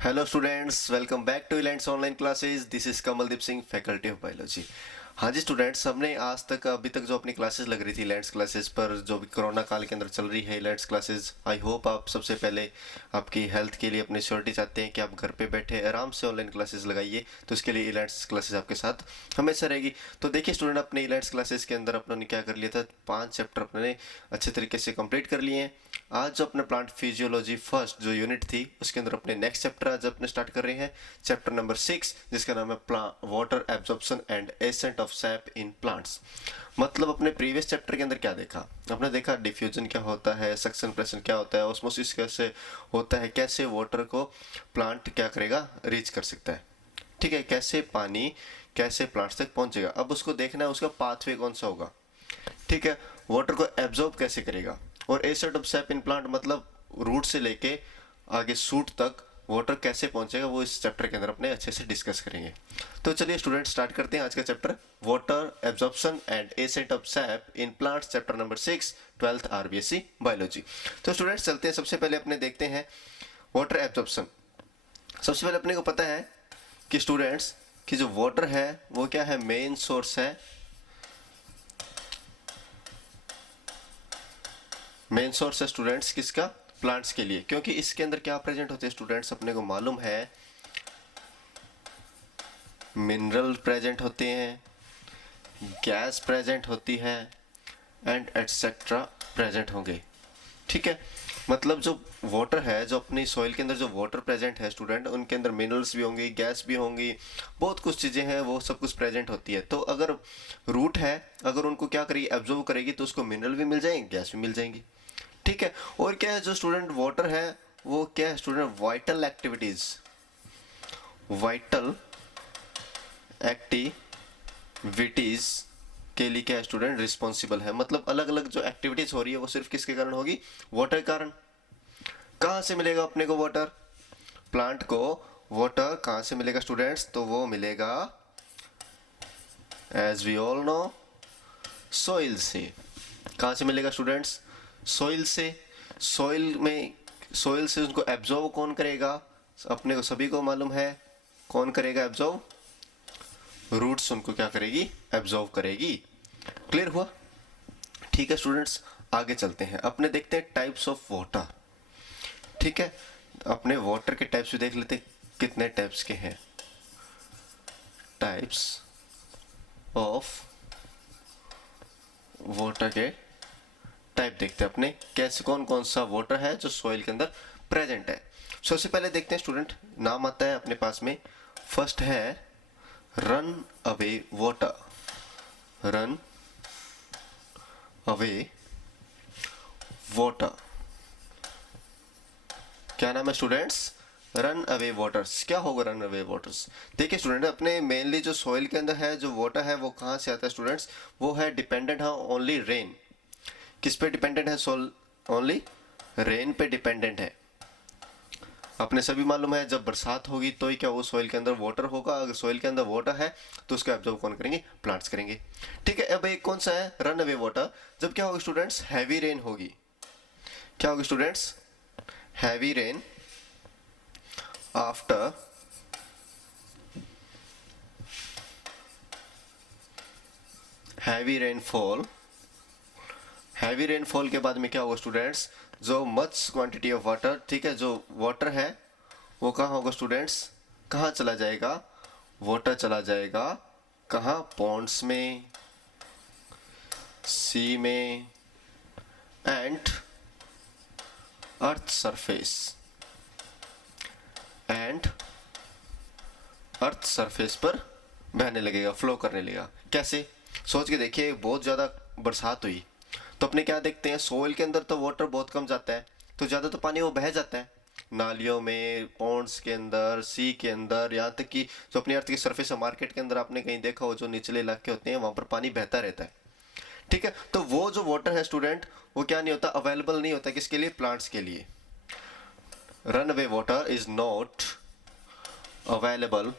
Hello students, welcome back to इलेंट्स online classes. This is Kamaldeep Singh, faculty of biology. हाँ जी students, हमने आज तक अभी तक जो अपनी क्लासेस लग रही थी इलेंट्स क्लासेस पर, जो भी कोरोना काल के अंदर चल रही है इलेंट्स क्लासेस, आई होप आप सबसे पहले आपकी हेल्थ के लिए अपनी श्योरिटी चाहते हैं कि आप घर पे बैठे आराम से ऑनलाइन क्लासेस लगाइए। तो इसके लिए इलेंट्स क्लासेस आपके साथ हमेशा रहेगी। तो देखिए स्टूडेंट, अपने इलेंट्स क्लासेस के अंदर अपने क्या कर लिया था, 5 चैप्टर अपने अच्छे तरीके से कंप्लीट कर लिए हैं। आज जो अपने प्लांट फिजियोलॉजी फर्स्ट जो यूनिट थी उसके अंदर अपने नेक्स्ट चैप्टर आज अपने स्टार्ट कर रहे हैं, चैप्टर नंबर 6, जिसका नाम है water absorption and ascent of SAP in plants. मतलब अपने प्रीवियस चैप्टर के अंदर क्या देखा, आपने देखा डिफ्यूजन क्या होता है, सक्शन प्रेशन क्या होता है, ऑस्मोसिस कैसे होता है, कैसे वाटर को प्लांट क्या करेगा, रीच कर सकता है। ठीक है, कैसे पानी कैसे प्लांट्स तक पहुंचेगा। अब उसको देखना है उसका पाथवे कौन सा होगा। ठीक है, वाटर को एब्जॉर्ब कैसे करेगा। और acid of SAP in plant मतलब रूट से लेके आगे सूट तक वाटर कैसे पहुंचेगा, वो इस चैप्टर के अंदर अपने अच्छे से डिस्कस करेंगे। तो चलिए स्टूडेंट स्टार्ट करते हैं आज का chapter, water absorption and ascent of SAP in plants, chapter number 6, 12th RBSC biology. तो स्टूडेंट्स चलते हैं, सबसे पहले अपने देखते हैं वाटर एब्जॉर्प्शन। सबसे पहले अपने को पता है कि स्टूडेंट्स कि जो वाटर है वो क्या है, मेन सोर्स है। मेन सोर्स है स्टूडेंट्स किसका, प्लांट्स के लिए, क्योंकि इसके अंदर क्या प्रेजेंट होते हैं स्टूडेंट्स, अपने को मालूम है मिनरल प्रेजेंट होते हैं, गैस प्रेजेंट होती है एंड एटसेट्रा प्रेजेंट होंगे। ठीक है, मतलब जो वाटर है, जो अपनी सॉइल के अंदर जो वाटर प्रेजेंट है स्टूडेंट, उनके अंदर मिनरल्स भी होंगी, गैस भी होंगी, बहुत कुछ चीज़ें हैं, वो सब कुछ प्रेजेंट होती है। तो अगर रूट है, अगर उनको क्या करेगी, एब्जॉर्ब करेगी, तो उसको मिनरल भी मिल जाएंगे, गैस भी मिल जाएंगी। ठीक है, और क्या है जो स्टूडेंट वाटर है वो क्या है student, vital activities, vital activities के लिए क्या है स्टूडेंट, रिस्पॉन्सिबल है। मतलब अलग अलग जो एक्टिविटीज हो रही है वो सिर्फ किसके कारण होगी, वाटर के कारण। कहाँ से मिलेगा अपने को वाटर, प्लांट को वाटर कहाँ से मिलेगा स्टूडेंट्स, तो वो मिलेगा as we all know soil से। कहाँ से मिलेगा स्टूडेंट्स, सोइल से। सोइल में, सोइल से उनको एब्जॉर्व कौन करेगा, अपने को सभी को मालूम है कौन करेगा एब्जॉर्व, रूट्स उनको क्या करेगी, एब्जॉर्व करेगी। क्लियर हुआ। ठीक है स्टूडेंट्स, आगे चलते हैं, अपने देखते हैं टाइप्स ऑफ वाटर। ठीक है, अपने वाटर के टाइप्स भी देख लेते हैं, कितने टाइप्स के हैं। टाइप्स ऑफ वाटर के टाइप देखते हैं अपने, कैसे कौन कौन सा वाटर है जो सॉइल के अंदर प्रेजेंट है। सबसे पहले देखते हैं स्टूडेंट, नाम आता है अपने पास में, फर्स्ट है run away water. Run away water, क्या नाम है स्टूडेंट्स, रन अवे वाटर्स। क्या होगा रन अवे वाटर्स, देखिए स्टूडेंट, अपने मेनली जो सॉइल के अंदर है जो वाटर है वो कहाँ से आता है स्टूडेंट्स, वो है डिपेंडेंट है ओनली रेन। किस पे डिपेंडेंट है, सोल ओनली रेन पे डिपेंडेंट है। अपने सभी मालूम है जब बरसात होगी तो ही क्या वो सॉइल के अंदर वाटर होगा, अगर सॉइल के अंदर वाटर है तो उसको एब्जॉर्ब कौन करेंगे, प्लांट्स करेंगे। ठीक है, अब एक कौन सा है रन अवे वाटर, जब क्या होगा स्टूडेंट्स, हैवी रेन होगी। क्या होगी students, heavy rain after heavy rainfall. Heavy rainfall के बाद में क्या होगा स्टूडेंट्स, जो मच क्वांटिटी ऑफ वाटर, ठीक है, जो वाटर है वो कहाँ होगा स्टूडेंट्स, कहाँ चला जाएगा, वाटर चला जाएगा कहाँ, पॉन्ड्स में, सी में and earth surface, and earth surface पर बहने लगेगा, फ्लो करने लगेगा। कैसे, सोच के देखिए, बहुत ज़्यादा बरसात हुई तो अपने क्या देखते हैं, सोइल के अंदर तो वाटर बहुत कम जाता है, तो ज़्यादा तो पानी वो बह जाता है नालियों में, पॉन्ड्स के अंदर, सी के अंदर, यहाँ तक कि जो अपनी अर्थ की सरफेस है, मार्केट के अंदर आपने कहीं देखा हो जो निचले इलाके होते हैं वहाँ पर पानी बहता रहता है। ठीक है, तो वो जो वाटर है स्टूडेंट वो क्या नहीं होता, अवेलेबल नहीं होता, किसके लिए, प्लांट्स के लिए। Run away water is not available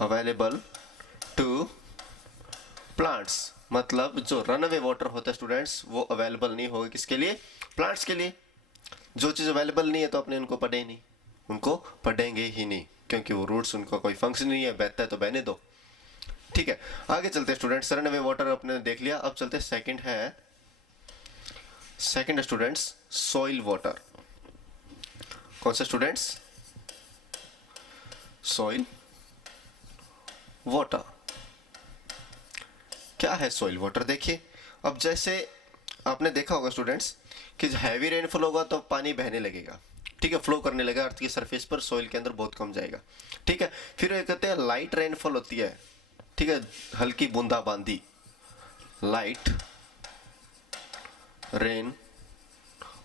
available to plants. मतलब जो रन अवे वाटर होता है स्टूडेंट्स वो अवेलेबल नहीं होगा, किसके लिए, प्लांट्स के लिए। जो चीज़ अवेलेबल नहीं है तो अपने उनको पढ़े ही नहीं। उनको पढ़ेंगे ही नहीं, क्योंकि वो रूट्स उनका कोई फंक्शन नहीं है, बहता है तो बहने दो। ठीक है, आगे चलते हैं स्टूडेंट्स। रन अवे वाटर अपने देख लिया, अब चलते सेकंड है, सेकंड स्टूडेंट्स सॉइल वाटर। कौन सा स्टूडेंट्स? Soil water. क्या है सॉइल वाटर? देखिए, अब जैसे आपने देखा होगा स्टूडेंट्स कि हैवी रेनफॉल होगा तो पानी बहने लगेगा, ठीक है, फ्लो करने लगेगा अर्थ की सरफेस पर, सॉइल के अंदर बहुत कम जाएगा। ठीक है, फिर ये कहते हैं लाइट रेनफॉल होती है, ठीक है, हल्की बूंदाबांदी, लाइट रेन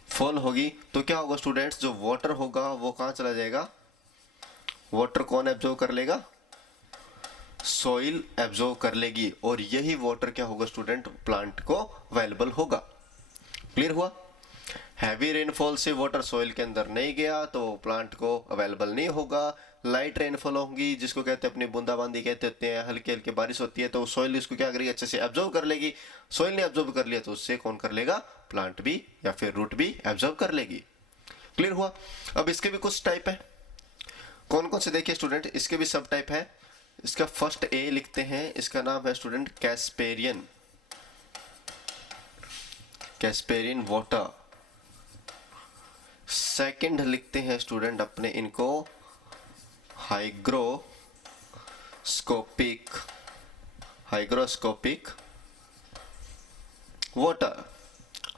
फॉल होगी तो क्या होगा स्टूडेंट्स, जो वाटर होगा वो कहाँ चला जाएगा? वाटर कौन एब्जॉर्व कर लेगा? सॉइल एब्जॉर्व कर लेगी, और यही वाटर क्या होगा स्टूडेंट? प्लांट को अवेलेबल होगा। क्लियर हुआ? हैवी रेनफॉल से वाटर सॉइल के अंदर नहीं गया तो प्लांट को अवेलेबल नहीं होगा। लाइट रेनफॉल होगी, जिसको कहते हैं अपनी बूंदाबांदी कहते होते हैं, हल्की हल्की बारिश होती है तो सॉइल इसको क्या करेगी? अच्छे से एब्जॉर्व कर लेगी। सॉइल ने एब्जॉर्व कर लिया तो उससे कौन कर लेगा? प्लांट भी या फिर रूट भी एब्जॉर्व कर लेगी। क्लियर हुआ? अब इसके भी कुछ टाइप है, कौन कौन से देखिए स्टूडेंट, इसके भी सब टाइप है। इसका फर्स्ट ए लिखते हैं, इसका नाम है student Casparian, Casparian water. Second लिखते हैं स्टूडेंट अपने इनको hygroscopic, hygroscopic water,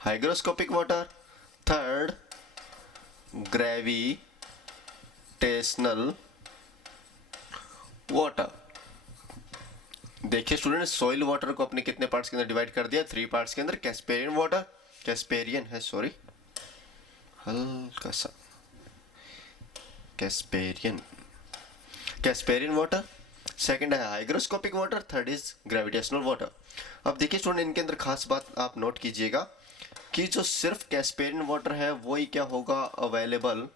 hygroscopic water. Third gravitational water. देखिए स्टूडेंट, सॉइल वाटर को अपने कितने पार्ट्स के अंदर डिवाइड कर दिया? 3 पार्ट्स के अंदर। कैस्पेरियन वाटर, कैस्पेरियन है सॉरी, हल्का सा कैस्पेरियन, कैस्पेरियन वाटर। सेकंड है hygroscopic water, third is gravitational water. अब देखिए स्टूडेंट, इनके अंदर खास बात आप नोट कीजिएगा कि जो सिर्फ कैस्पेरियन वाटर है वही क्या होगा? Available,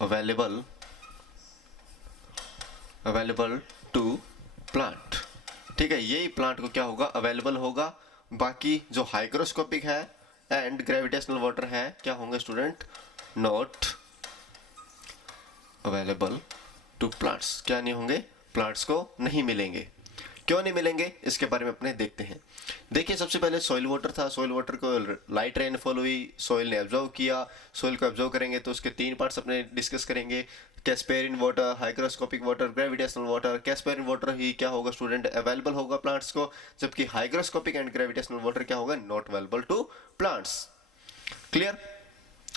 available, available to plant. ठीक है, यही प्लांट को क्या होगा? अवेलेबल होगा। बाकी जो हाइग्रोस्कोपिक है एंड ग्रेविटेशनल वाटर है क्या होंगे student? Not available to plants. क्या नहीं होंगे? प्लांट्स को नहीं मिलेंगे। क्यों नहीं मिलेंगे इसके बारे में अपने देखते हैं। देखिए सबसे पहले सॉइल वाटर था, सॉइल वाटर को लाइट रेनफॉल हुई, सॉइल ने एब्जॉर्व किया, सॉइल को एब्जॉर्व करेंगे तो उसके 3 पार्ट्स अपने डिस्कस करेंगे, Casparian water, hygroscopic water, gravitational water. Casparian water ही क्या होगा स्टूडेंट? अवेलेबल होगा प्लांट्स को, जबकि हाइग्रोस्कोपिक एंड ग्रेविटेशनल वाटर क्या होगा? Not available to plants. Clear?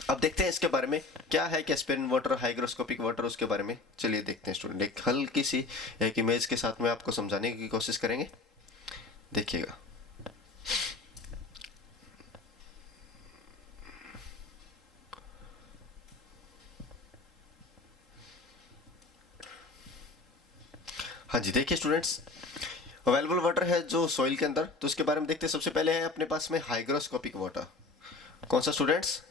अब देखते हैं इसके बारे में क्या है कैस्पेरियन वाटर, हाइग्रोस्कोपिक वाटर, उसके बारे में चलिए देखते हैं स्टूडेंट। एक हल्की सी एक इमेज के साथ में आपको समझाने की कोशिश करेंगे, देखिएगा। हाँ जी, देखिए स्टूडेंट्स, अवेलेबल वाटर है जो सॉइल के अंदर, तो उसके बारे में देखते हैं। सबसे पहले है अपने पास में हाइग्रोस्कोपिक वाटर। कौन सा स्टूडेंट्स?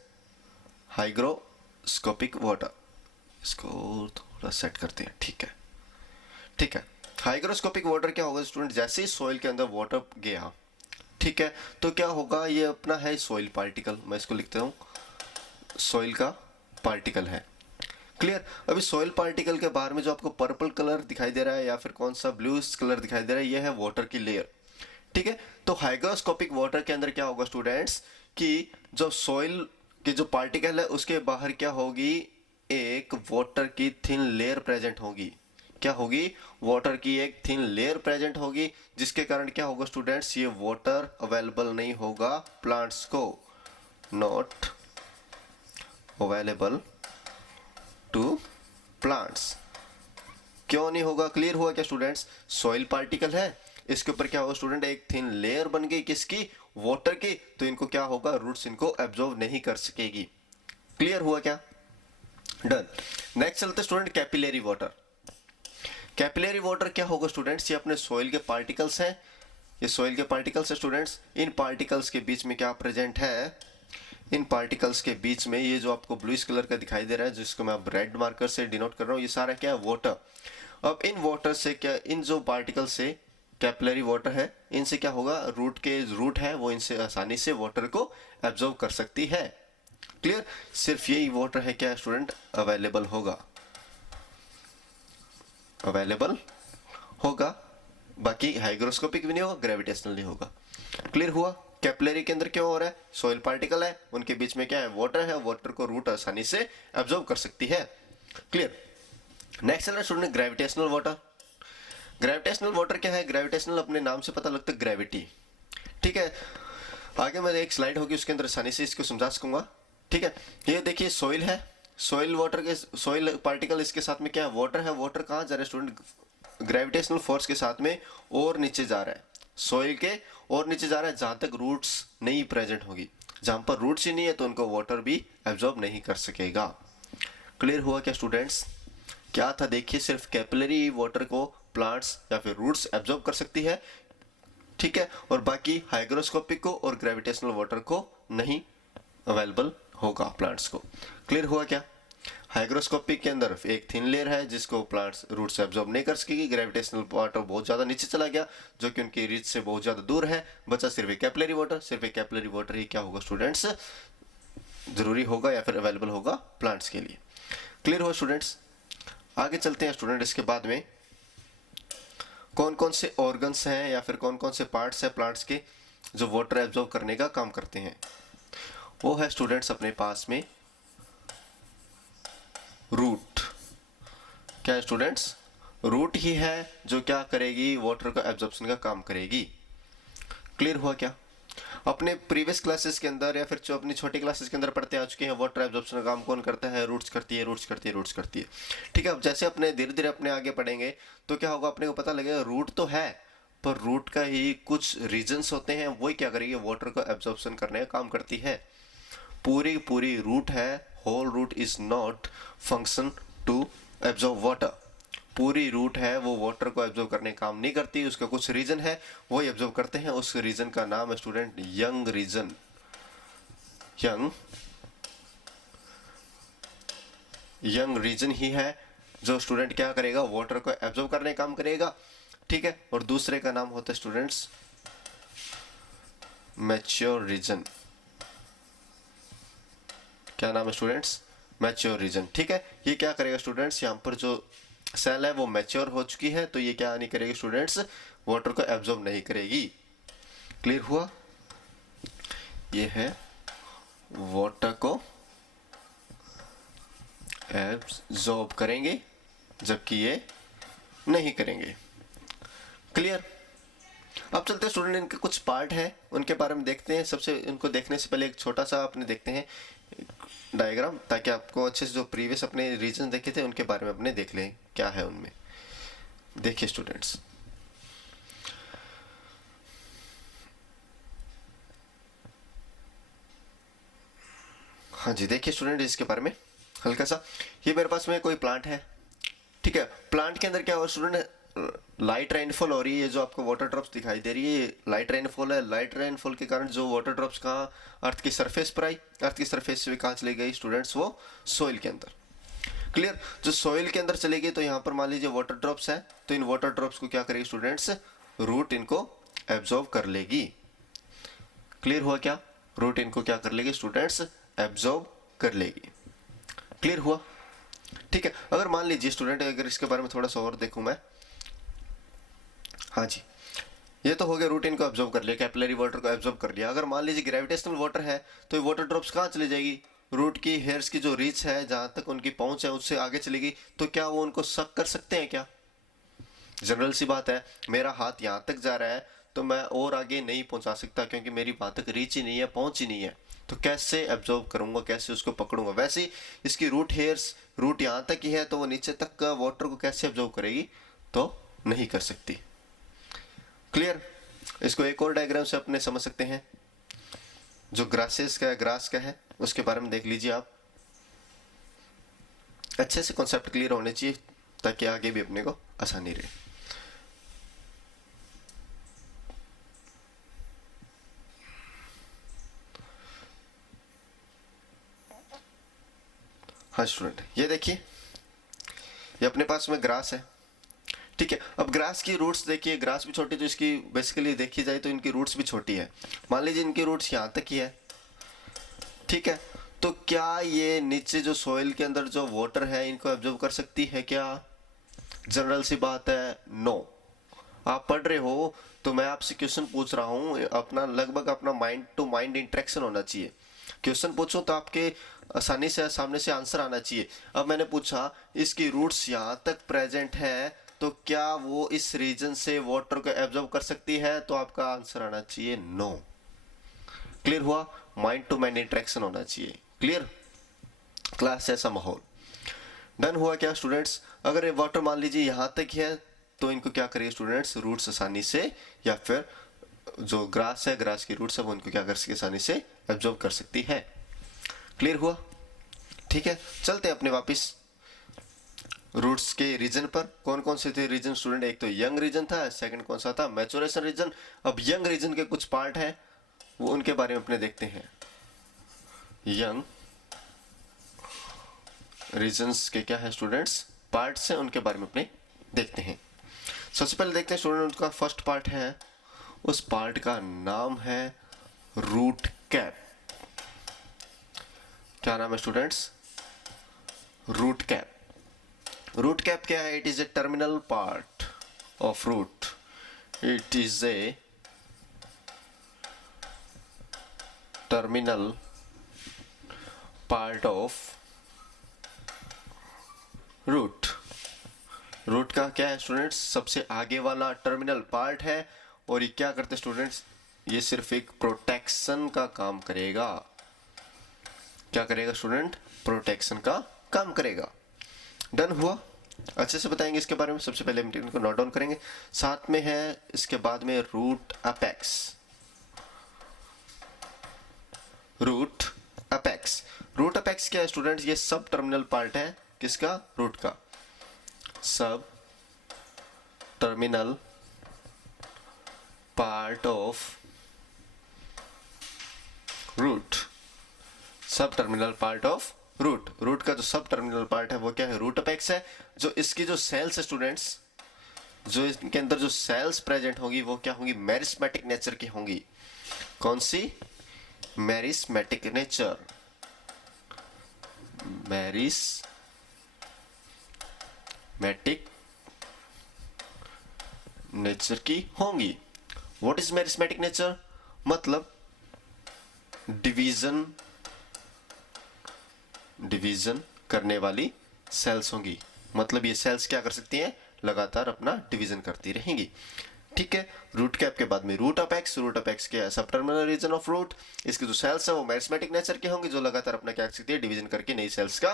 Hygroscopic water. इसको थोड़ा सेट करते हैं, ठीक है, ठीक है। हाइग्रोस्कोपिक वाटर क्या होगा स्टूडेंट? जैसे ही सॉइल के अंदर वाटर गया, ठीक है, तो क्या होगा? ये अपना है सॉइल पार्टिकल, मैं इसको लिखता हूँ सॉइल का पार्टिकल है। क्लियर? अभी सॉइल पार्टिकल के बाहर में जो आपको पर्पल कलर दिखाई दे रहा है या फिर कौन सा ब्लू कलर दिखाई दे रहा है, ये है वाटर की लेयर। ठीक है, तो हाइग्रोस्कोपिक वाटर के अंदर क्या होगा स्टूडेंट्स कि जो सॉइल की जो पार्टिकल है उसके बाहर क्या होगी? एक वाटर की थिन लेयर प्रेजेंट होगी। क्या होगी? वाटर की एक थिन लेयर प्रेजेंट होगी, जिसके कारण क्या होगा स्टूडेंट्स? ये वाटर अवेलेबल नहीं होगा प्लांट्स को, नॉट अवेलेबल टू प्लांट्स। क्यों नहीं होगा? क्लियर हुआ क्या स्टूडेंट्स? सॉइल पार्टिकल है, इसके ऊपर क्या होगा स्टूडेंट? एक थिन लेयर बन गई, किसकी? वाटर की, तो इनको क्या होगा? रूट्स इनको एब्जॉर्व नहीं कर सकेगी। क्लियर हुआ क्या? डन। नेक्स्ट चलते student capillary water. Capillary water क्या होगा स्टूडेंट्स? ये अपने सॉइल के पार्टिकल्स हैं, ये सॉइल के पार्टिकल्स है स्टूडेंट्स। इन पार्टिकल्स के बीच में क्या प्रेजेंट है? इन पार्टिकल्स के बीच में ये जो आपको ब्लूइश कलर का दिखाई दे रहा है, जिसको मैं अब रेड मार्कर से डिनोट कर रहा हूँ, ये सारा क्या है? वाटर। अब इन वाटर से क्या, इन जो पार्टिकल से कैपिलरी वाटर है, इनसे क्या होगा? रूट है वो इनसे आसानी से वाटर को एब्जॉर्व कर सकती है। क्लियर, सिर्फ यही वाटर है क्या स्टूडेंट अवेलेबल होगा, अवेलेबल होगा, बाकी हाइग्रोस्कोपिक भी नहीं होगा, ग्रेविटेशनल नहीं होगा। क्लियर हुआ। कैपिलरी के अंदर क्या हो रहा है, सॉइल पार्टिकल है, उनके बीच में क्या है, वाटर है, वाटर को रूट आसानी से एब्जॉर्ब कर सकती है। क्लियर। नेक्स्ट है student gravitational water. Gravitational water क्या है, ग्रेविटेशनल अपने नाम से पता लगता है ग्रेविटी। ठीक है, आगे मैं एक स्लाइड होगी उसके अंदर आसानी से इसको समझा सकूंगा। ठीक है, ये देखिए सॉइल है, सॉइल वाटर के सॉइल पार्टिकल, इसके साथ में क्या है, वाटर है। वाटर कहाँ जा रहा है स्टूडेंट, ग्रेविटेशनल फोर्स के साथ में और नीचे जा रहा है, सॉइल के और नीचे जा रहा है, जहां तक रूट्स नहीं प्रेजेंट होगी। जहां पर रूट्स ही नहीं है तो उनको वाटर भी एब्जॉर्ब नहीं कर सकेगा। क्लियर हुआ क्या स्टूडेंट्स। क्या था देखिए, सिर्फ कैपिलरी वाटर को प्लांट्स या फिर रूट्स एब्जॉर्ब कर सकती है। ठीक है, और बाकी हाइग्रोस्कोपिक को और ग्रेविटेशनल वाटर को नहीं अवेलेबल होगा प्लांट्स को। क्लियर हुआ क्या। हाइग्रोस्कोपिक के अंदर एक थिन लेयर है जिसको प्लांट्स रूट्स एब्जॉर्ब नहीं कर सकेगी। ग्रेविटेशनल वाटर बहुत ज़्यादा नीचे चला गया जो कि उनकी रीच से बहुत ज़्यादा दूर है, बचा सिर्फ एक कैपिलरी वाटर। सिर्फ एक कैपिलरी वाटर ही क्या होगा स्टूडेंट्स, जरूरी होगा या फिर अवेलेबल होगा प्लांट्स के लिए। क्लियर हो स्टूडेंट्स। आगे चलते हैं स्टूडेंट, इसके बाद में कौन कौन से ऑर्गन्स हैं या फिर कौन कौन से पार्ट्स हैं प्लांट्स के जो वाटर एब्जॉर्ब करने का काम करते हैं। वो है स्टूडेंट्स अपने पास में रूट। क्या है स्टूडेंट्स, रूट ही है जो क्या करेगी, वाटर का एब्जॉर्प्शन का काम करेगी। क्लियर हुआ क्या। अपने प्रीवियस क्लासेस के अंदर या फिर जो अपनी छोटी क्लासेस के अंदर पढ़ते आ चुके हैं, वाटर एब्जॉर्प्शन का काम कौन करता है, रूट्स करती है, रूट्स करती है, रूट्स करती है। ठीक है, अब जैसे अपने धीरे धीरे अपने आगे पढ़ेंगे तो क्या होगा, अपने को पता लगेगा रूट तो है पर रूट का ही कुछ रीजन्स होते हैं, वही क्या करेगी, वाटर का एब्जॉर्प्शन करने का काम करती है। पूरी पूरी रूट है, whole root is not function to absorb water. पूरी रूट है वो वाटर को एब्जॉर्ब करने का काम नहीं करती, उसका कुछ रीजन है वो एब्जॉर्ब करते हैं। उस रीजन का नाम है student young region. Young region ही है जो स्टूडेंट क्या करेगा, वाटर को एब्जॉर्ब करने का काम करेगा। ठीक है, और दूसरे का नाम होता है स्टूडेंट्स मैच्योर रीजन। क्या नाम है स्टूडेंट्स, मैच्योर रीजन। ठीक है, ये क्या करेगा स्टूडेंट्स, यहाँ पर जो सेल है वो मैच्योर हो चुकी है तो ये क्या नहीं करेगी स्टूडेंट्स, वाटर को एब्जॉर्ब नहीं करेगी। क्लियर हुआ। ये है वाटर को एब्जॉर्ब करेंगे जबकि ये नहीं करेंगे। क्लियर। अब चलते हैं स्टूडेंट, इनके कुछ पार्ट है उनके बारे में देखते हैं। सबसे इनको देखने से पहले एक छोटा सा अपने देखते हैं डायग्राम, ताकि आपको अच्छे से जो प्रीवियस अपने रीजन देखे थे उनके बारे में अपने देख लें क्या है उनमें। देखिए स्टूडेंट्स, हाँ जी देखिए स्टूडेंट, इसके बारे में हल्का सा, ये मेरे पास में कोई प्लांट है। ठीक है, प्लांट के अंदर क्या हो स्टूडेंट, लाइट रेनफॉल हो रही है, जो आपको वाटर ड्रॉप्स दिखाई दे रही है लाइट रेनफॉल है। लाइट रेनफॉल के कारण जो वाटर ड्रॉप्स कहाँ अर्थ की सरफेस पर आई, अर्थ की सरफेस से कहाँ चली गई स्टूडेंट्स, वो सॉइल के अंदर। क्लियर, जो सॉइल के अंदर चलेगी तो यहाँ पर मान लीजिए वाटर ड्रॉप्स है, तो इन वाटर ड्रॉप्स को क्या करेगी स्टूडेंट्स, रूट इनको एब्जॉर्ब कर लेगी। क्लियर हुआ क्या, रूट इनको क्या कर लेगी स्टूडेंट्स, एब्जॉर्ब कर लेगी। क्लियर हुआ। ठीक है, अगर मान लीजिए स्टूडेंट, अगर इसके बारे में थोड़ा सा और देखूं मैं, हाँ जी ये तो हो गया, रूट इनको एब्जॉर्ब कर लिया, कैपिलरी वाटर को एब्जॉर्ब कर लिया। अगर मान लीजिए ग्रेविटेशनल वाटर है तो ये वाटर ड्रॉप्स कहाँ चली जाएगी, रूट की हेयर्स की जो रीच है, जहाँ तक उनकी पहुंच है उससे आगे चलेगी। तो क्या वो उनको सक कर सकते हैं क्या, जनरल सी बात है, मेरा हाथ यहाँ तक जा रहा है तो मैं और आगे नहीं पहुंचा सकता क्योंकि मेरी वहां तक रीच ही नहीं है, पहुंच ही नहीं है, तो कैसे एब्जॉर्ब करूंगा, कैसे उसको पकड़ूंगा। वैसे ही इसकी रूट हेयर्स, रूट यहाँ तक ही है तो वो नीचे तक का वाटर को कैसे एब्जॉर्ब करेगी, तो नहीं कर सकती। क्लियर। इसको एक और डायग्राम से अपने समझ सकते हैं, जो ग्रासेस का है, ग्रास का है, उसके बारे में देख लीजिए आप। अच्छे से कॉन्सेप्ट क्लियर होने चाहिए ताकि आगे भी अपने को आसानी रहे। हाँ स्टूडेंट, ये देखिए, ये अपने पास में ग्रास है। ठीक है, अब ग्रास की रूट्स देखिए, ग्रास भी छोटी, तो इसकी बेसिकली देखी जाए तो इनकी रूट्स भी छोटी है। मान लीजिए इनकी रूट्स यहाँ तक ही है। ठीक है, तो क्या ये नीचे जो सॉइल के अंदर जो वाटर है इनको एब्जॉर्ब कर सकती है क्या? जनरल सी बात है, नो। आप पढ़ रहे हो तो मैं आपसे क्वेश्चन पूछ रहा हूँ, अपना लगभग अपना माइंड टू माइंड इंटरेक्शन होना चाहिए। क्वेश्चन पूछूं तो आपके आसानी से सामने से आंसर आना चाहिए। अब मैंने पूछा इसकी रूट्स यहाँ तक प्रेजेंट है तो क्या वो इस रीजन से वाटर को एब्जॉर्ब कर सकती है? तो आपका आंसर आना चाहिए नो। क्लियर हुआ? माइंड टू माइंड इंटरेक्शन होना चाहिए। क्लियर? क्लास ऐसा माहौल डन हुआ क्या स्टूडेंट्स? अगर ये वाटर मान लीजिए यहाँ तक है तो इनको क्या करिए स्टूडेंट्स, रूट्स आसानी से, या फिर जो ग्रास है, ग्रास की रूट्स है वो इनको क्या कर सकती है, आसानी से एब्जॉर्ब कर सकती है। क्लियर हुआ? ठीक है, चलते हैं अपने वापस रूट्स के रीजन पर। कौन कौन से थे रीजन स्टूडेंट? एक तो यंग रीजन था, सेकंड कौन सा था, मैचुरेशन रीजन। अब यंग रीजन के कुछ पार्ट हैं वो उनके बारे में अपने देखते हैं। यंग रीजन्स के क्या है स्टूडेंट्स, पार्ट्स हैं, उनके बारे में अपने देखते हैं। सबसे पहले देखते हैं स्टूडेंट, उनका फर्स्ट पार्ट है, उस पार्ट का नाम है रूट कैप। क्या नाम है students? Root cap. Root cap क्या है? It is a terminal part of root. It is a terminal part of root. Root का क्या है स्टूडेंट्स? सबसे आगे वाला टर्मिनल पार्ट है। और ये क्या करते हैं स्टूडेंट्स? ये सिर्फ एक प्रोटेक्शन का काम करेगा। क्या करेगा स्टूडेंट? प्रोटेक्शन का काम करेगा। डन हुआ? अच्छे से बताएंगे इसके बारे में। सबसे पहले हम इनको नोट डाउन करेंगे। साथ में है इसके बाद में root apex. Root apex. Root apex क्या है स्टूडेंट्स? ये सब टर्मिनल पार्ट है किसका? रूट का। Subterminal part of root. Subterminal part of root. Root का जो सब टर्मिनल पार्ट है वो क्या है? रूट अपेक्स है। जो इसकी जो सेल्स है स्टूडेंट्स, जो इसके अंदर जो सेल्स प्रेजेंट होगी वो क्या होंगी? मेरिस्मेटिक नेचर की होंगी। कौन सी? Meristematic nature. मेरिस्मेटिक नेचर की होंगी। What is meristematic nature? मतलब डिवीजन करने वाली सेल्स होंगी। मतलब ये सेल्स क्या कर सकती हैं? लगातार अपना डिवीजन करती रहेंगी। ठीक है, रूट कैप के बाद में रूट अपेक्स। रूट अपेक्स क्या है? सब टर्मिनल रीजन ऑफ रूट। इसकी जो सेल्स है वो मेरिस्मेटिक नेचर की होंगी, जो लगातार अपना क्या कर सकती है? डिवीजन करके नई सेल्स का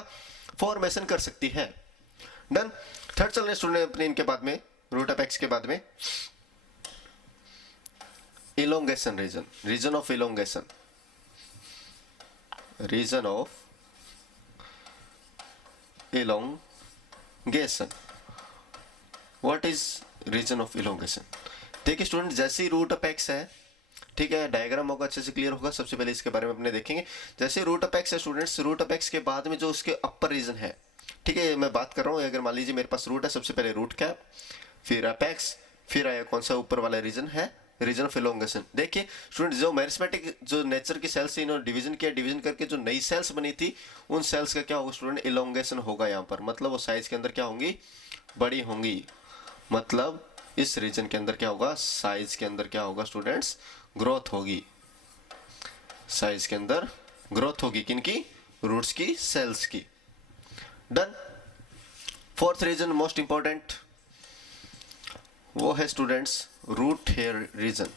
फॉर्मेशन कर सकती है। डन। थर्ड चल रहे स्टूडेंट अपने इनके बाद में, रूट अपेक्स के बाद में elongation region. Region of elongation. Region of elongation। What is region of elongation? देखिए स्टूडेंट, जैसे ही रूट अपेक्स है, ठीक है, डायग्राम होगा अच्छे से क्लियर होगा। सबसे पहले इसके बारे में अपने देखेंगे। जैसे रूट अपेक्स है स्टूडेंट्स, रूट अपेक्स के बाद में जो उसके अपर रीजन है, ठीक है, मैं बात कर रहा हूँ, अगर मान लीजिए मेरे पास रूट है, सबसे पहले रूट कैप, फिर अपेक्स, फिर आया कौन सा ऊपर वाला रीजन है? Region of elongation. देखिए स्टूडेंट, जो मेरिस्मेटिक जो नेचर की सेल्स इन्होंने डिवीजन किया, डिवीजन करके जो नई सेल्स बनी थी, उन सेल्स का क्या होगा स्टूडेंट? इलोंगेशन होगा यहाँ पर। मतलब वो साइज के अंदर क्या होंगी? बड़ी होंगी। मतलब इस रीजन के अंदर क्या होगा? साइज के अंदर क्या होगा स्टूडेंट्स? ग्रोथ होगी। साइज के अंदर ग्रोथ होगी। किनकी? रूट्स की, सेल्स की। Done. Fourth region most important, वो है students root hair region.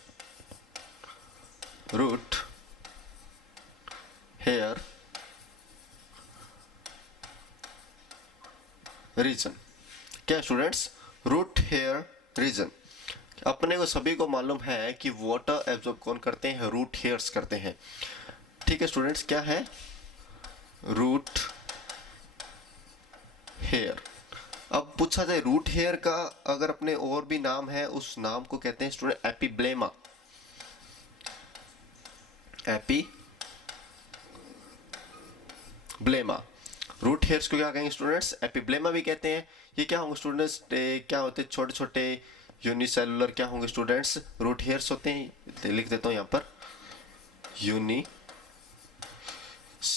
Root hair region क्या स्टूडेंट्स? Root hair region. अपने को सभी को मालूम है कि वाटर एब्जॉर्ब कौन करते हैं? रूट हेयर्स करते हैं। ठीक है स्टूडेंट्स, क्या है? Root hair. अब पूछा जाए रूट हेयर का अगर अपने और भी नाम है, उस नाम को कहते हैं student epiblema. Epiblema. Root hairs को क्या कहेंगे स्टूडेंट्स? एपिब्लेमा भी कहते हैं। ये क्या होंगे स्टूडेंट्स? क्या होते हैं? छोटे छोटे यूनिसेलुलर क्या होंगे स्टूडेंट्स? रूट हेयर्स होते हैं। लिख देता हूं यहां पर, यूनिसेलुलर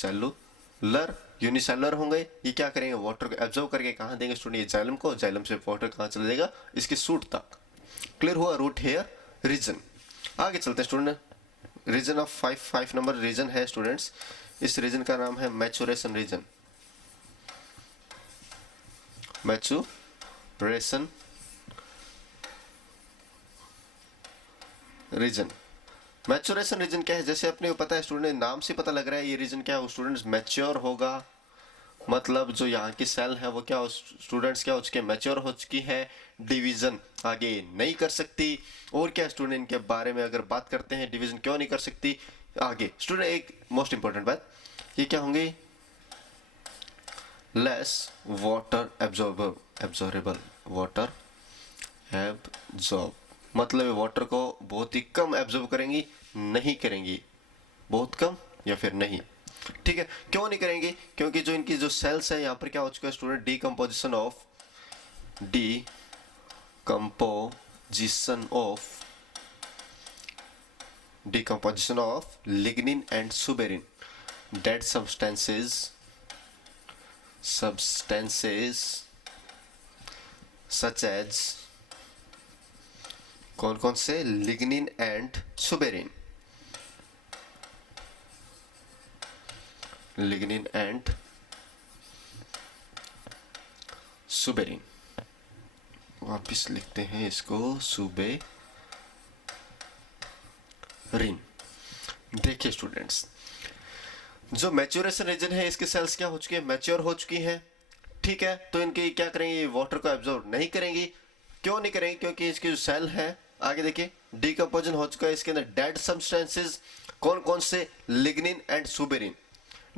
सेलुलर, यूनिसेलुलर होंगे, ये क्या करेंगे, वाटर को एब्जॉर्ब करके कहाँ देंगे स्टूडेंट, ये जाइलम को, जाइलम से वाटर कहाँ चला जाएगा, इसके सूट तक। क्लियर हुआ, रूट हेयर रीजन। आगे चलते हैं student, region of 5 number region है स्टूडेंट्स, इस रीजन का नाम है maturation region. Maturation region, maturation region क्या है, जैसे अपने को पता है स्टूडेंट, नाम से पता लग रहा है ये रीजन क्या है स्टूडेंट्स, मैच्योर होगा, मतलब जो यहाँ की सेल है वो क्या स्टूडेंट्स क्या हो चुके हैं, मैच्योर हो चुकी है, डिवीजन आगे नहीं कर सकती। और क्या स्टूडेंट इनके बारे में अगर बात करते हैं, डिवीजन क्यों नहीं कर सकती आगे स्टूडेंट, एक मोस्ट इंपॉर्टेंट बात, ये क्या होंगे, less water absorbable, water absorb, मतलब वाटर को बहुत ही कम एब्जॉर्ब करेंगी, नहीं करेंगी, बहुत कम या फिर नहीं। ठीक है, क्यों नहीं करेंगे, क्योंकि जो इनकी जो सेल्स है यहाँ पर क्या हो चुका है student, decomposition of lignin and suberin, dead substances such as, कौन कौन से, lignin and suberin, lignin and suberin, वापिस लिखते हैं इसको सुबेरिन। देखिए स्टूडेंट्स, जो मैच्योरेशन रीजन है इसके सेल्स क्या हो चुकी है, मैच्योर हो चुकी हैं। ठीक है, तो इनके क्या करेंगे, वाटर को एब्जॉर्ब नहीं करेंगी। क्यों नहीं करेंगे, क्योंकि इसकी जो सेल है आगे देखिए डिकम्पोजन हो चुका है, इसके अंदर डेड सब्सटेंसेस, कौन कौन से, लिग्निन एंड सुबेरिन।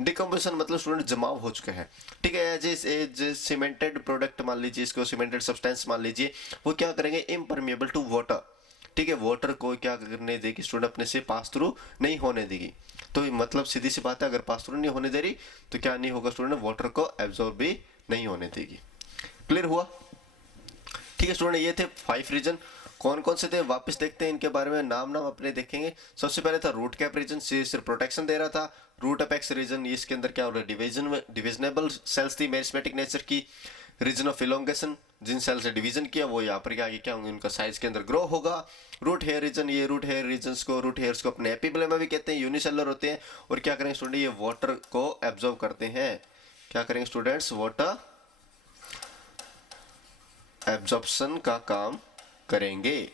डिकम्पोजिशन मतलब स्टूडेंट जमाव हो चुका है। ठीक है, एज सीमेंटेड प्रोडक्ट मान लीजिए, इसको सीमेंटेड सब्सटेंस मान लीजिए, वो क्या करेंगे, इम्परमिएबल टू वाटर। ठीक है, वाटर को क्या करने देगी स्टूडेंट, अपने से पास थ्रू नहीं होने देगी। तो मतलब सीधी सी बात है, अगर पास थ्रू नहीं होने दे रही तो क्या नहीं होगा स्टूडेंट, वाटर को एब्जॉर्ब भी नहीं होने देगी। क्लियर हुआ। ठीक है स्टूडेंट, ये थे 5 रीजन। कौन कौन से थे वापस देखते हैं इनके बारे में, नाम अपने देखेंगे। सबसे पहले था रूट कैप रीजन, सिर्फ प्रोटेक्शन दे रहा था। रूट अपेक्स रीजन, इसके अंदर क्या हो रहा है, डिविजनेबल सेल्स थी मेरिस्मेटिक नेचर की। रीजन ऑफ इलोंगेशन, जिन सेल से डिवीजन किया वो यहाँ पर आगे क्या होंगे, उनका साइज के अंदर ग्रो होगा। रूट हेयर रीजन, ये रूट हेयर रीजन को, रूट हेयर्स को अपने एपिब्लेमा भी कहते हैं, यूनिसेलुलर होते हैं और क्या करेंगे स्टूडेंट, ये वाटर को एब्जॉर्ब करते हैं। क्या करेंगे स्टूडेंट्स, वाटर एब्जॉर्प्शन का काम करेंगे।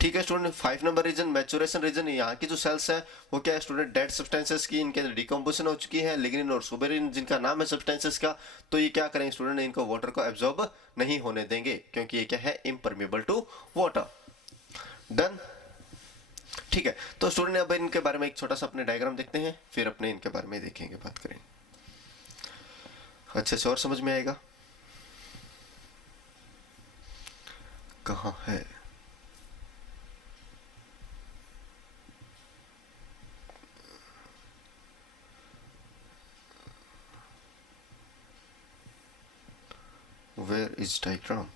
ठीक है student, 5 number region maturation region, यहाँ की जो सेल्स है वो क्या है स्टूडेंट, डेड सब्सटेंसेस की इनके अंदर डिकम्पोजिशन हो चुकी है, लिग्निन और सुबेरिन जिनका नाम है सब्सटेंसेस का, तो ये क्या करेंगे स्टूडेंट, इनको वाटर को एब्जॉर्ब नहीं होने देंगे, क्योंकि ये क्या है, इम्परमिएबल टू वाटर। डन। ठीक है, तो स्टूडेंट अब इनके बारे में एक छोटा सा अपने डायग्राम देखते हैं, फिर अपने इनके बारे में देखेंगे, बात करेंगे, अच्छे से और समझ में आएगा। कहाँ है, where is diagram,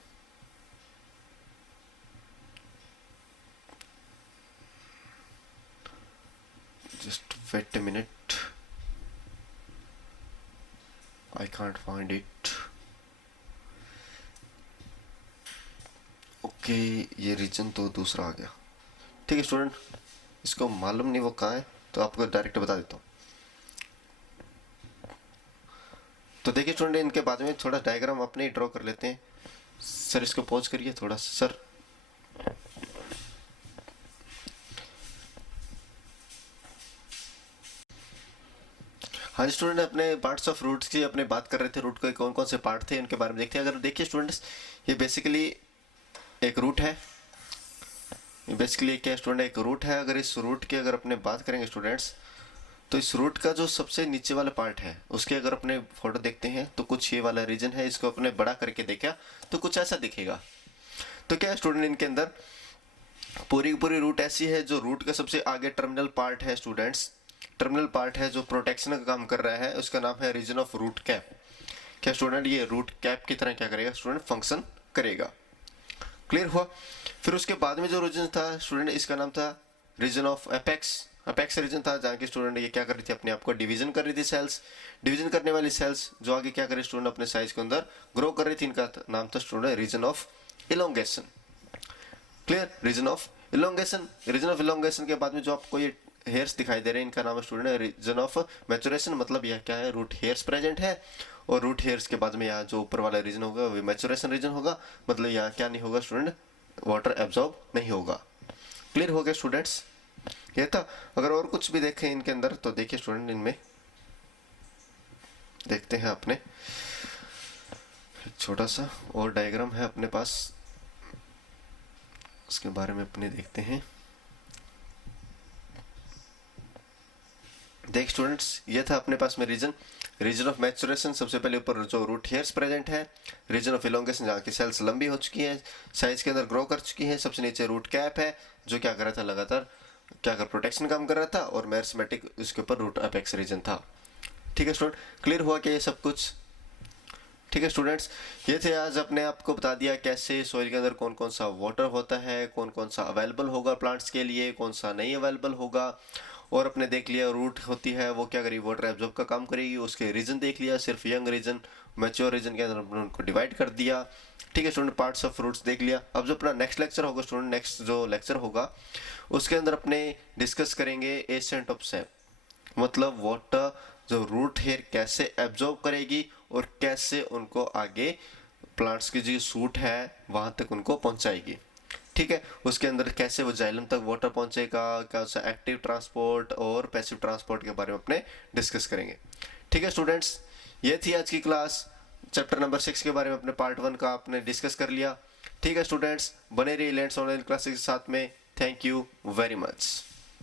just wait a minute, I can't find it. Okay, ये रीजन तो दूसरा आ गया। ठीक है स्टूडेंट, इसको मालूम नहीं वो कहाँ है, तो आपको डायरेक्ट बता देता हूँ। तो देखिए स्टूडेंट, इनके बाद में थोड़ा डायग्राम अपने ही ड्रॉ कर लेते हैं। सर इसको पॉज करिए थोड़ा सा सर। हाँ जी स्टूडेंट, अपने पार्ट्स ऑफ रूट्स की अपने बात कर रहे थे, रूट के कौन कौन से पार्ट थे उनके बारे में देखते हैं। अगर देखिए स्टूडेंट्स, ये बेसिकली एक रूट है, बेसिकली क्या स्टूडेंट, एक रूट है। अगर इस रूट की अगर अपने बात करेंगे स्टूडेंट्स, तो इस रूट का जो सबसे नीचे वाला पार्ट है उसके अगर अपने फोटो देखते हैं तो कुछ ये वाला रीजन है, इसको अपने बड़ा करके देखा तो कुछ ऐसा दिखेगा। तो क्या स्टूडेंट, इनके अंदर पूरी पूरी रूट ऐसी है, जो रूट का सबसे आगे टर्मिनल पार्ट है स्टूडेंट्स, टर्मिनल पार्ट है जो प्रोटेक्शन का काम कर रहा है, उसका नाम है रीजन ऑफ रूट कैप। क्या स्टूडेंट, ये रूट कैप की तरह क्या करेगा स्टूडेंट, फंक्शन करेगा। क्लियर हुआ। फिर उसके बाद में जो रीजन था स्टूडेंट, इसका नाम था region of apex, apex region था जहाँ की स्टूडेंट ये क्या कर रही थी, अपने आप को डिवीजन कर रही थी सेल्स। डिवीजन करने वाली सेल्स जो आगे क्या करे स्टूडेंट अपने साइज के अंदर ग्रो कर रही थी, इनका नाम था student region of elongation. Clear, region of elongation. Region of elongation के बाद में जो आपको ये हेयर्स दिखाई दे रहे हैं इनका नाम है स्टूडेंट रीजन ऑफ मैचुरेशन। मतलब यह क्या है, रूट हेयर्स प्रेजेंट है और रूट हेयर्स के बाद में यहाँ जो ऊपर वाला रीजन होगा वो मैचुरेशन रीजन होगा। मतलब यहाँ क्या नहीं होगा स्टूडेंट, वाटर एब्जॉर्ब नहीं होगा। क्लियर हो गया स्टूडेंट्स, ये था। अगर और कुछ भी देखें इनके अंदर तो देखिए स्टूडेंट, इनमें देखते हैं अपने छोटा सा और डायग्राम है अपने पास, उसके बारे में अपने देखते हैं। देख स्टूडेंट्स, ये था अपने पास में रीजन। रीजन ऑफ मैचुरेशन सबसे पहले ऊपर जो रूट हेयर्स प्रेजेंट है। रीजन ऑफ इलोंगेशन जहाँ की सेल्स लंबी हो चुकी हैं, साइज के अंदर ग्रो कर चुकी हैं। सबसे नीचे रूट कैप है जो क्या कर रहा था, लगातार क्या कर प्रोटेक्शन काम कर रहा था, और मेरिस्मेटिक उसके ऊपर रूट अपेक्स रीजन था। ठीक है स्टूडेंट, क्लियर हुआ क्या ये सब कुछ? ठीक है स्टूडेंट्स, ये थे आज अपने आपको बता दिया कैसे सॉइल के अंदर कौन कौन सा वाटर होता है, कौन कौन सा अवेलेबल होगा प्लांट्स के लिए, कौन सा नहीं अवेलेबल होगा। और अपने देख लिया रूट होती है वो क्या करेगी, वाटर एब्जॉर्ब का काम करेगी। उसके रीजन देख लिया, सिर्फ यंग रीजन मैच्योर रीजन के अंदर अपने उनको डिवाइड कर दिया। ठीक है स्टूडेंट, पार्ट्स ऑफ फ्रूट्स देख लिया। अब जो अपना नेक्स्ट लेक्चर होगा स्टूडेंट, नेक्स्ट जो लेक्चर होगा उसके अंदर अपने डिस्कस करेंगे एसेंट ऑफ सैप। मतलब वाटर जो रूट हेयर कैसे एब्जॉर्ब करेगी और कैसे उनको आगे प्लांट्स की जो सूट है वहां तक उनको पहुंचाएगी। ठीक है, उसके अंदर कैसे वो जाइलम तक वाटर पहुंचेगा, क्या सा एक्टिव ट्रांसपोर्ट और पैसिव ट्रांसपोर्ट के बारे में अपने डिस्कस करेंगे। ठीक है स्टूडेंट्स, ये थी आज की क्लास। चैप्टर नंबर 6 के बारे में अपने पार्ट 1 का आपने डिस्कस कर लिया। ठीक है स्टूडेंट्स, बने रहिए लैंड्स ऑनलाइन क्लासेस के साथ में। Thank you very much.